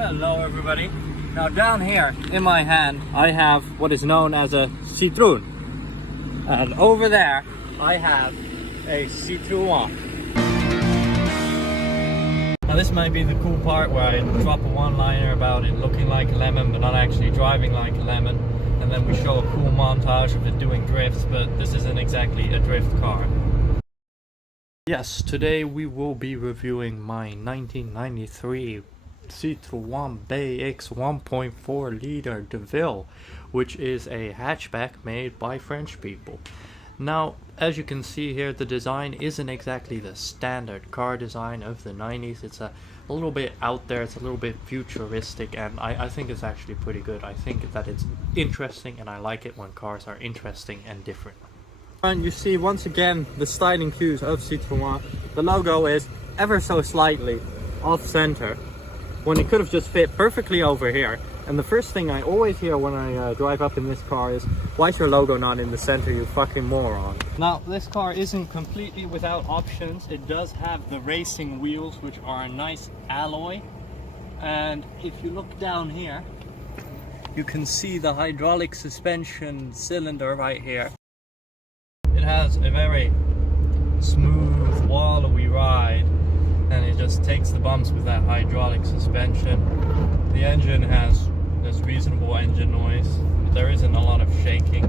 Hello everybody. Now down here in my hand I have what is known as a Citroen, and over there I have a Citroen. Now this might be the cool part where I drop a one-liner about it looking like a lemon but not actually driving like a lemon, and then we show a cool montage of it doing drifts, but this isn't exactly a drift car. Yes, today we will be reviewing my 1993 Citroen BX 1.4 liter Deauville, which is a hatchback made by French people. Now, as you can see here, the design isn't exactly the standard car design of the 90s. It's a little bit out there, it's a little bit futuristic, and I think it's actually pretty good. I think that it's interesting, and I like it when cars are interesting and different. And you see once again the styling cues of Citroen. The logo is ever so slightly off center when it could have just fit perfectly over here. And the first thing I always hear when I drive up in this car is, why is your logo not in the center, you fucking moron? Now this car isn't completely without options. It does have the racing wheels, which are a nice alloy, and if you look down here you can see the hydraulic suspension cylinder right here. It has a very smooth, wallowy ride, and it just takes the bumps with that hydraulic suspension. The engine has reasonable engine noise, but there isn't a lot of shaking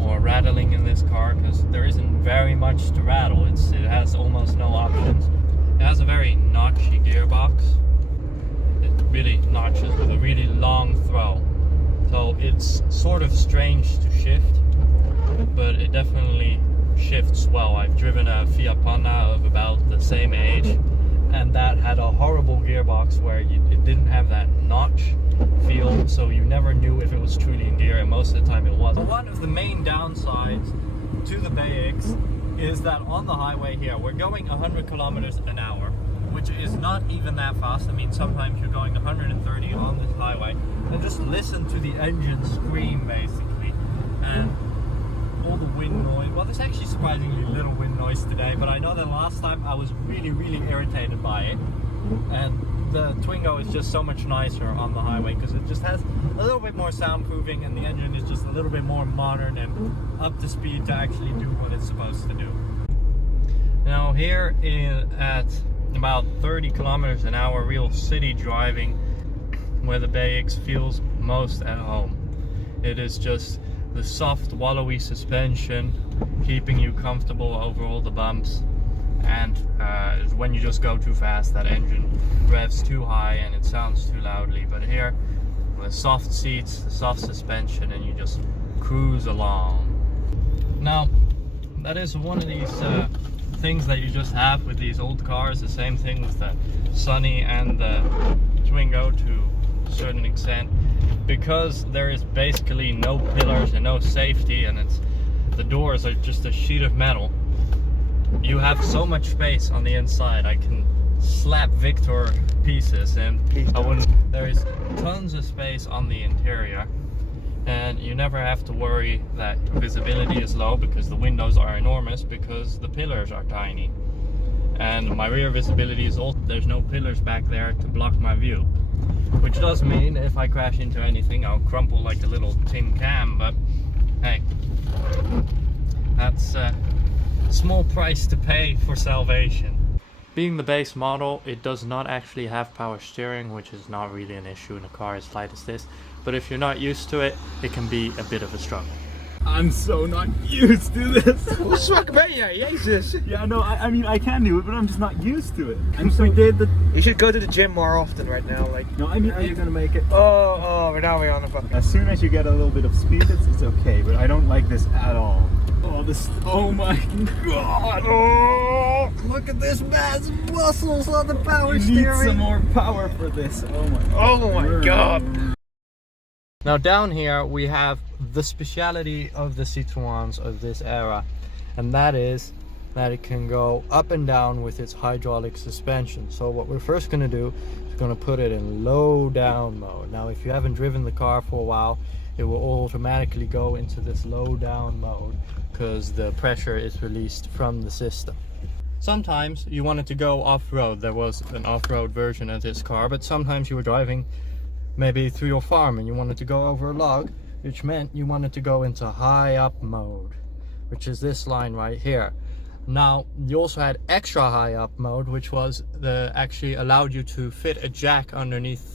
or rattling in this car because there isn't very much to rattle. It has almost no options. It has a very notchy gearbox. It really notches with a really long throw, so it's sort of strange to shift, but it definitely shifts well. I've driven a Fiat Panna of about the same age, and that had a horrible gearbox where it didn't have that notch feel, so you never knew if it was truly in gear, and most of the time it wasn't. One of the main downsides to the BX is that on the highway here we're going 100 kilometers an hour, which is not even that fast. I mean, sometimes you're going 130 on this highway, and just listen to the engine scream basically, and all the wind noise. Well, there's actually surprisingly little wind noise today, but I know that last time I was really irritated by it, and the Twingo is just so much nicer on the highway because it just has a little bit more soundproofing, and the engine is just a little bit more modern and up to speed to actually do what it's supposed to do. Now here at about 30 kilometers an hour real city driving, where the BX feels most at home, it is just the soft wallowy suspension keeping you comfortable over all the bumps, and when you just go too fast that engine revs too high and it sounds too loudly. But here, with soft seats, the soft suspension, and you just cruise along. Now that is one of these things that you just have with these old cars. The same thing with the Sunny and the Twingo to a certain extent, because there is basically no pillars and no safety, and the doors are just a sheet of metal. You have so much space on the inside. I can slap Victor pieces, and there is tons of space on the interior, and you never have to worry that your visibility is low because the windows are enormous, because the pillars are tiny. And my rear visibility is also, there's no pillars back there to block my view, which does mean if I crash into anything I'll crumple like a little tin can, but hey, that's a small price to pay for salvation. Being the base model, it does not actually have power steering, which is not really an issue in a car as light as this, but if you're not used to it, it can be a bit of a struggle. I'm so not used to this. Hoe zwak ben jij, Jezus? Yeah, no, I mean, I can do it, but I'm just not used to it. And so we did the... You should go to the gym more often right now. Like, No, I mean, are you gonna make it? oh, we're now on a fucking... As soon as you get a little bit of speed, it's okay, but I don't like this at all. Oh my god! Oh, Look at this man's muscles on the power you steering. need some more power for this. Oh my god! Now down here we have the speciality of the Citroens of this era, and that is that it can go up and down with its hydraulic suspension. So what we're first going to do is going to put it in low down mode. Now if you haven't driven the car for a while, it will automatically go into this low down mode because the pressure is released from the system. Sometimes you wanted to go off-road. There was an off-road version of this car, but sometimes you were driving maybe through your farm and you wanted to go over a log, which meant you wanted to go into high up mode, which is this line right here. Now, you also had extra high up mode, which was actually allowed you to fit a jack underneath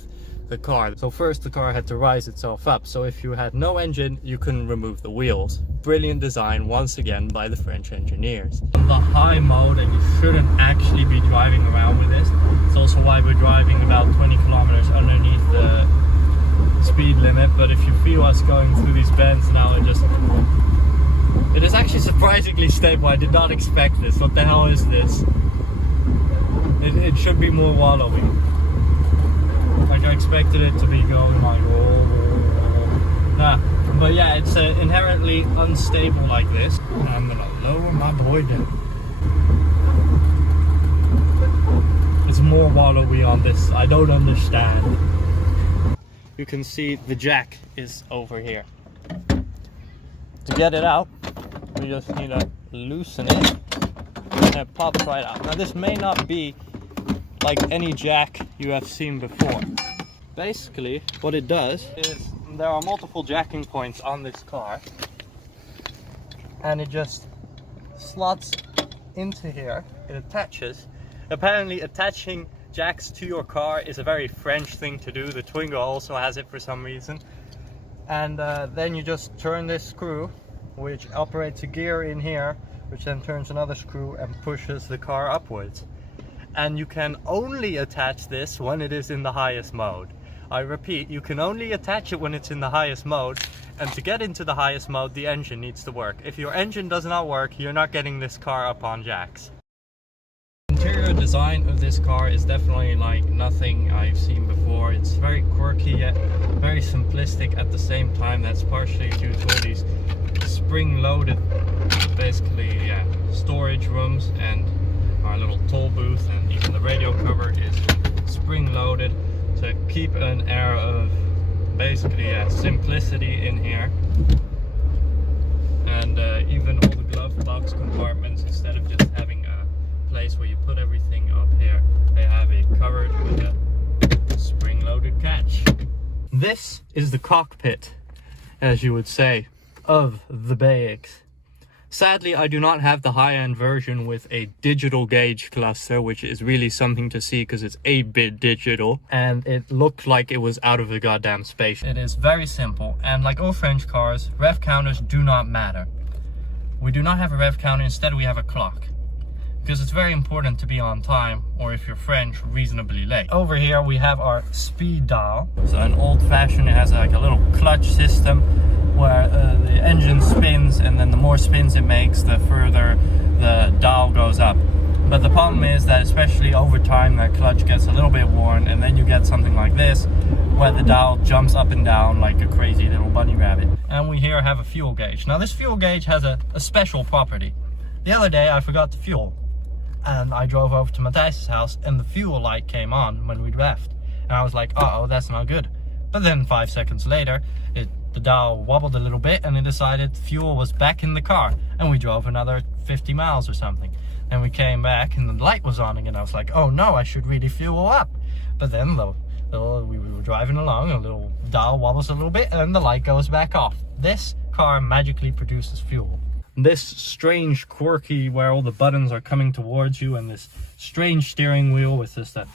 the car. So first the car had to rise itself up, so if you had no engine you couldn't remove the wheels. Brilliant design once again by the French engineers. The high mode, and you shouldn't actually be driving around with this. It's also why we're driving about 20 kilometers underneath the speed limit, but if you feel us going through these bends now, it is actually surprisingly stable. I did not expect this. What the hell is this? It should be more wallowy. Like I expected it to be going like nah. But yeah, it's inherently unstable like this. I'm gonna lower my boy down. It's more wallowy on this. I don't understand. You can see the jack is over here. To get it out, we just need to loosen it and it pops right out. Now this may not be like any jack you have seen before. Basically what it does is there are multiple jacking points on this car and it just slots into here. It attaches. Apparently attaching jacks to your car is a very French thing to do. The Twingo also has it for some reason. And then you just turn this screw, which operates a gear in here, which then turns another screw and pushes the car upwards. And you can only attach this when it is in the highest mode. I repeat, you can only attach it when it's in the highest mode, and to get into the highest mode the engine needs to work. If your engine does not work, you're not getting this car up on jacks. Interior design of this car is definitely like nothing I've seen before. It's very quirky yet very simplistic at the same time. That's partially due to all these spring-loaded, basically, yeah, storage rooms and our little toll booth, and even the radio cover is spring-loaded to keep an air of basically, yeah, simplicity in here. And even all the glove box compartments, instead of just having a place where you put everything up here, they have it covered with a spring-loaded catch. This is the cockpit, as you would say, of the BX. Sadly, I do not have the high-end version with a digital gauge cluster, which is really something to see because it's 8-bit digital, and it looked like it was out of the goddamn space. It is very simple, and like all French cars, rev counters do not matter. We do not have a rev counter, instead we have a clock. Because it's very important to be on time, or if you're French, reasonably late. Over here we have our speed dial. So an old-fashioned, it has like a little clutch system where the engine spins, and then the more spins it makes, the further the dial goes up. But the problem is that especially over time that clutch gets a little bit worn, and then you get something like this where the dial jumps up and down like a crazy little bunny rabbit. And we here have a fuel gauge. Now this fuel gauge has a special property. The other day I forgot to fuel, and I drove over to Matthijs' house and the fuel light came on when we left, and I was like, uh-oh, that's not good. But then 5 seconds later the dial wobbled a little bit and it decided fuel was back in the car, and we drove another 50 miles or something. Then we came back and the light was on again. I was like, oh no, I should really fuel up. But then we were driving along, a little dial wobbles a little bit and the light goes back off. This car magically produces fuel. This strange, quirky, where all the buttons are coming towards you, and this strange steering wheel with just a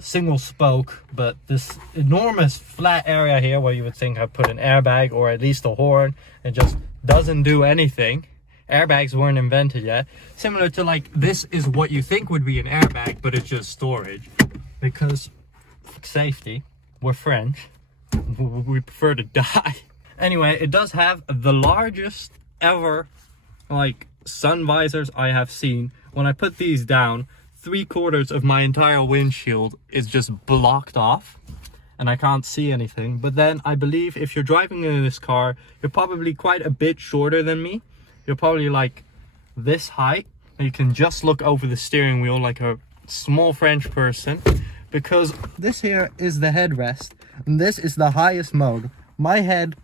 single spoke, but this enormous flat area here where you would think I put an airbag or at least a horn. It just doesn't do anything. Airbags weren't invented yet. Similar to like, this is what you think would be an airbag, but it's just storage. Because safety, we're French, we prefer to die. Anyway, it does have the largest ever like sun visors I have seen. When I put these down, 3/4 of my entire windshield is just blocked off and I can't see anything. But then I believe if you're driving in this car, you're probably quite a bit shorter than me. You're probably like this height, and you can just look over the steering wheel like a small French person, because this here is the headrest and this is the highest mode. My head,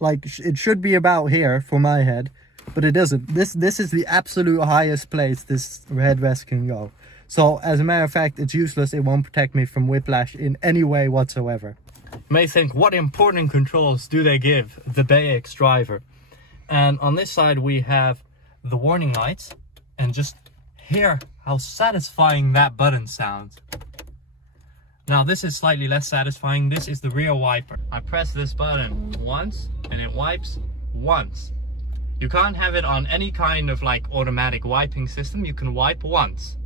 like, it should be about here for my head, but it isn't. This is the absolute highest place this headrest can go. So as a matter of fact, it's useless. It won't protect me from whiplash in any way whatsoever. You may think, what important controls do they give the BX driver? And on this side we have the warning lights, and just hear how satisfying that button sounds. Now this is slightly less satisfying. This is the rear wiper. I press this button once and it wipes once. You can't have it on any kind of like automatic wiping system. You can wipe once.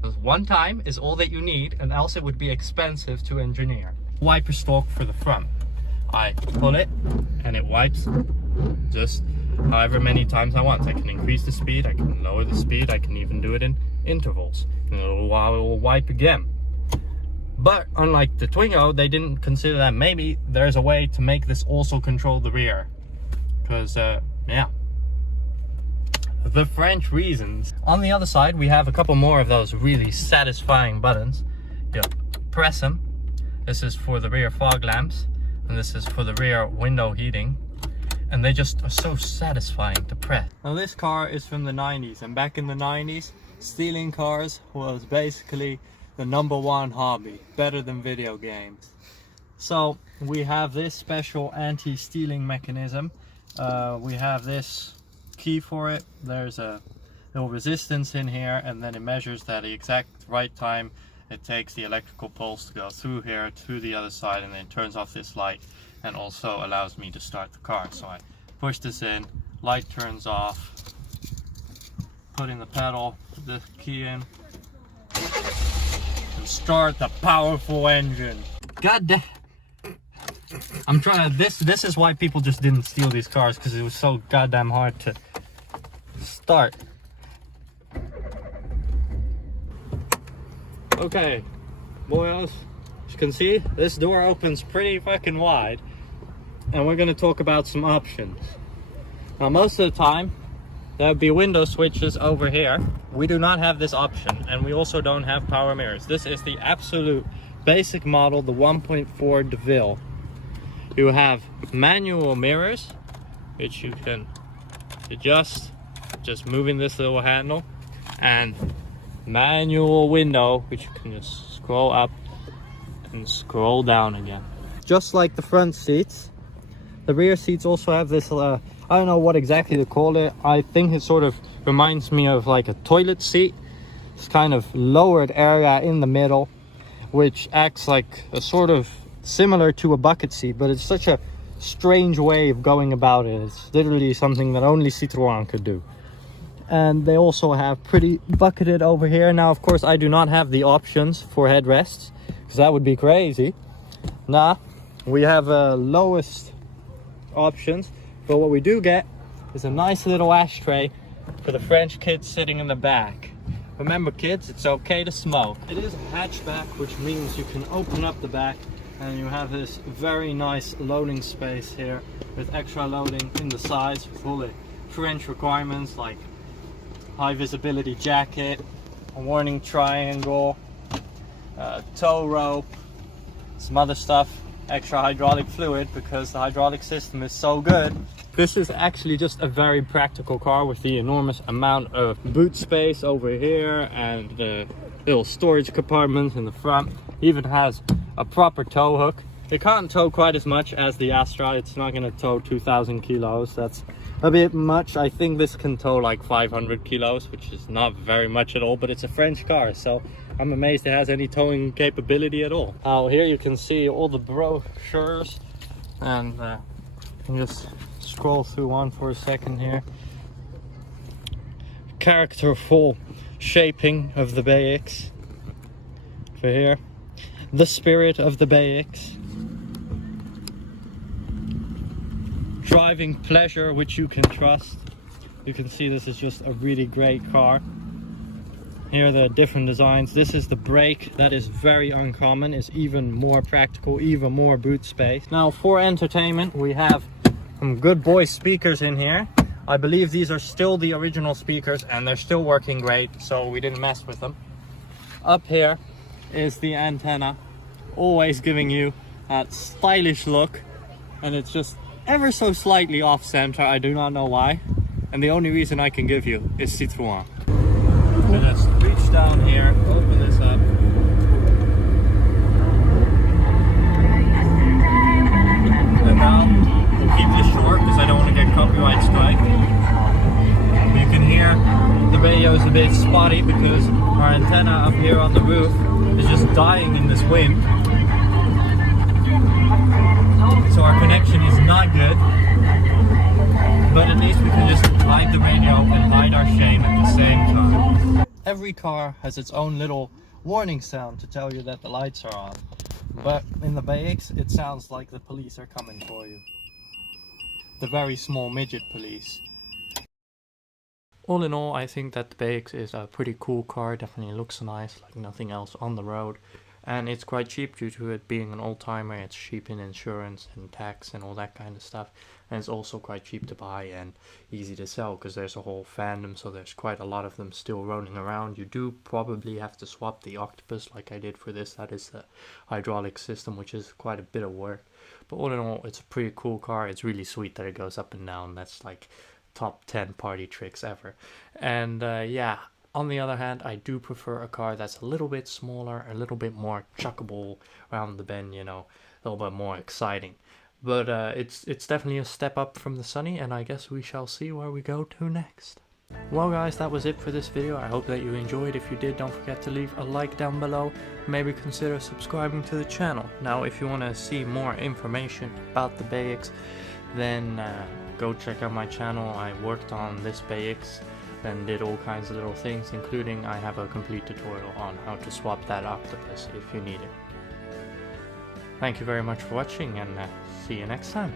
Because one time is all that you need, and else it would be expensive to engineer. Wiper stalk for the front. I pull it and it wipes just however many times I want. I can increase the speed, I can lower the speed, I can even do it in intervals. In a little while it will wipe again. But unlike the Twingo, they didn't consider that maybe there's a way to make this also control the rear. Because, yeah. The French reasons. On the other side, we have a couple more of those really satisfying buttons. You press them. This is for the rear fog lamps, and this is for the rear window heating. And they just are so satisfying to press. Now this car is from the 90s, and back in the 90s, stealing cars was basically the #1 hobby, better than video games. So we have this special anti-stealing mechanism. We have this key for it. There's a little resistance in here, and then it measures that the exact right time it takes the electrical pulse to go through here to the other side, and then it turns off this light and also allows me to start the car. So I push this in, light turns off, put in the pedal, put the key in, and start the powerful engine. God damn. I'm trying to, this is why people just didn't steal these cars, because it was so goddamn hard to start. Okay, boys, as you can see, this door opens pretty fucking wide, and we're gonna talk about some options. Now most of the time, there would be window switches over here. We do not have this option, and we also don't have power mirrors. This is the absolute basic model, the 1.4 Deauville. You have manual mirrors, which you can adjust just moving this little handle, and manual window, which you can just scroll up and scroll down again. Just like the front seats, the rear seats also have this, I don't know what exactly to call it. I think it sort of reminds me of like a toilet seat. It's kind of lowered area in the middle, which acts like a sort of similar to a bucket seat, but it's such a strange way of going about it. It's literally something that only Citroen could do. And they also have pretty bucketed over here. Now of course I do not have the options for headrests, because that would be crazy. Nah, we have lowest options, but what we do get is a nice little ashtray for the French kids sitting in the back. Remember kids, it's okay to smoke. It is a hatchback, which means you can open up the back and you have this very nice loading space here with extra loading in the sides with all the French requirements like high visibility jacket, a warning triangle, tow rope, some other stuff, extra hydraulic fluid because the hydraulic system is so good. This is actually just a very practical car with the enormous amount of boot space over here and the little storage compartments in the front. It even has a proper tow hook. It can't tow quite as much as the Astra. It's not going to tow 2,000 kilos. That's a bit much. I think this can tow like 500 kilos, which is not very much at all, but it's a French car, so I'm amazed it has any towing capability at all. Now here you can see all the brochures, and you can just scroll through one for a second here. Characterful shaping of the BX for here. The spirit of the BX. Driving pleasure, which you can trust. You can see this is just a really great car. Here are the different designs. This is the brake, that is very uncommon. It's even more practical, even more boot space. Now for entertainment, we have some good boy speakers in here. I believe these are still the original speakers and they're still working great, so we didn't mess with them. Up here is the antenna, always giving you that stylish look, and it's just ever so slightly off center. I do not know why. And the only reason I can give you is Citroen. So let's reach down here, open this up. And now, we'll keep this short because I don't want to get copyright strike. You can hear the radio is a bit spotty because our antenna up here on the roof is just dying in this wind. So our connection is not good. But at least we can just hide the radio and hide our shame at the same time. Every car has its own little warning sound to tell you that the lights are on. But in the BX, it sounds like the police are coming for you. The very small midget police. All in all, I think that the BX is a pretty cool car. Definitely looks nice, like nothing else on the road. And it's quite cheap due to it being an old-timer. It's cheap in insurance and tax and all that kind of stuff. And it's also quite cheap to buy and easy to sell because there's a whole fandom, so there's quite a lot of them still rolling around. You do probably have to swap the octopus like I did for this. That is the hydraulic system, which is quite a bit of work. But all in all, it's a pretty cool car. It's really sweet that it goes up and down. That's like top 10 party tricks ever. And yeah. On the other hand, I do prefer a car that's a little bit smaller, a little bit more chuckable around the bend, you know, a little bit more exciting. But it's definitely a step up from the Sunny, and I guess we shall see where we go to next. Well guys, that was it for this video. I hope that you enjoyed. If you did, don't forget to leave a like down below. Maybe consider subscribing to the channel. Now, if you want to see more information about the BX, then go check out my channel. I worked on this BX and did all kinds of little things, including I have a complete tutorial on how to swap that octopus if you need it. Thank you very much for watching, and see you next time.